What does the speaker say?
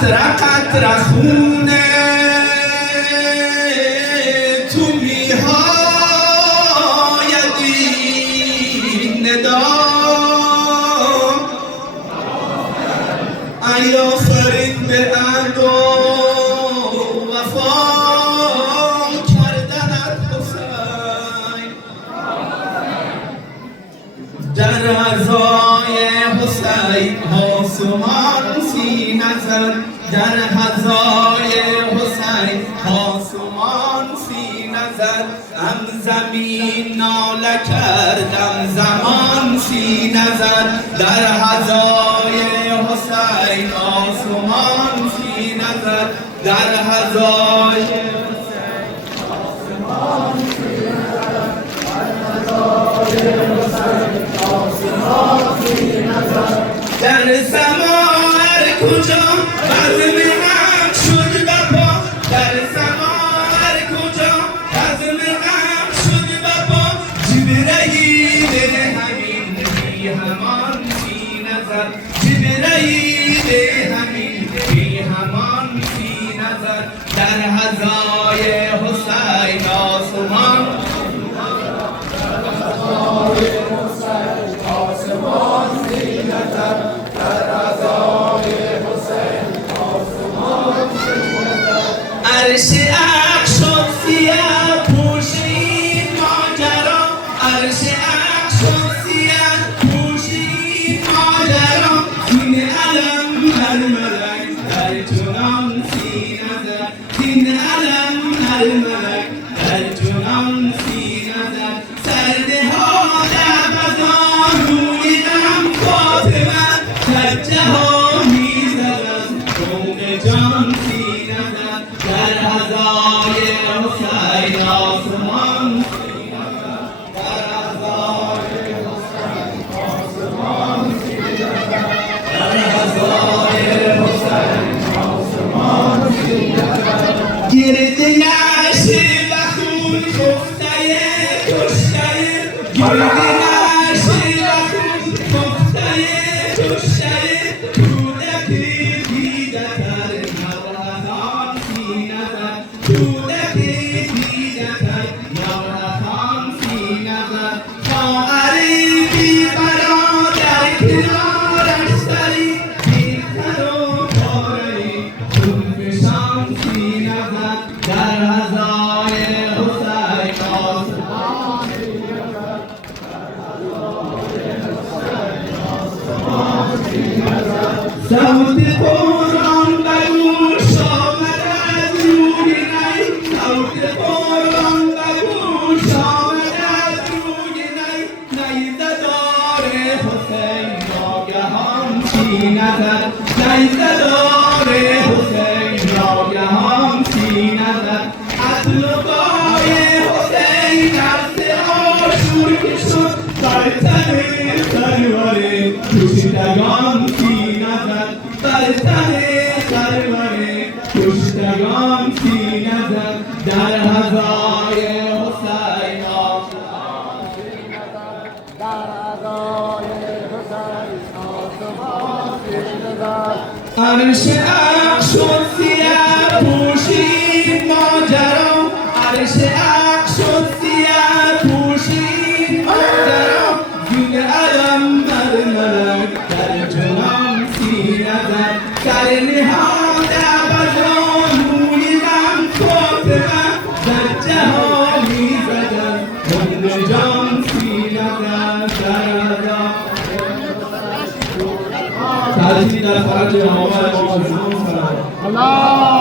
قطره قطره خونه تو می‌آید این ندا ای آفرین به عهد و وفا کردنت حسین در هزای حسین آسمان سینه زد در هزای حسین آسمان سینه زد هم زمین ناله کردم زمان سینه زد در هزای حسین آسمان سینه زد در هزای آسمان سینه زد در سماور کجا بزم غم شد بپا در سماور کجا بزم غم شد بپا جبرئیل همین بی همان سینه زد جبرئیل همین بی همان سینه زد در هزای حسین آسمان عرش حق شد سیاه پوشید ماجرا عرش حق شد سیاه پوشید ماجرا زین علم هر ملک در جنان سینه زد زین علم هر ملک در جنان سینه زد سرده ها لبزان روی دم فاطمه سجه ها میزدن کون جان سینه زد در هزای حسین آسمان سینه زد در هزای حسین آسمان سینه زد در هزای حسین آسمان سینه زد گرد نشه و خون خفته کشته گرد نشه و خون خفته کشته کودکی دیده تر نوحهان سینه زد کودکی دیده تر نوحهان سینه زد خواهری بی برادر کنارش سری بی‌خر و پاره‌ای خون فشان سینه زد در هزای حسین آسمان سینه زد صوت قرآن به گوش آمد از روی نی صوت قرآن به گوش آمد از روی نی نیزه دار حسین ناگهان سینه زد نیزه دار حسین ناگهان سینه زد اطلقای حسین عرض عاشور که شد بر تن سرور کشتگان سینه زد بر تن سرور کشتگان سینه زد در هزای حسین آسمان سینه زد در هزای حسین آسمان سینه زد عرش حق شد سیاه پوشید ماجرا عرش حق شد سیاه پوشید ماجرا زین علم بر ملک در جنان سینه زد در نهاد ابدان روی غم فاطمه زجه ها میزدن خون جان سینه زد در هزای در فرج امام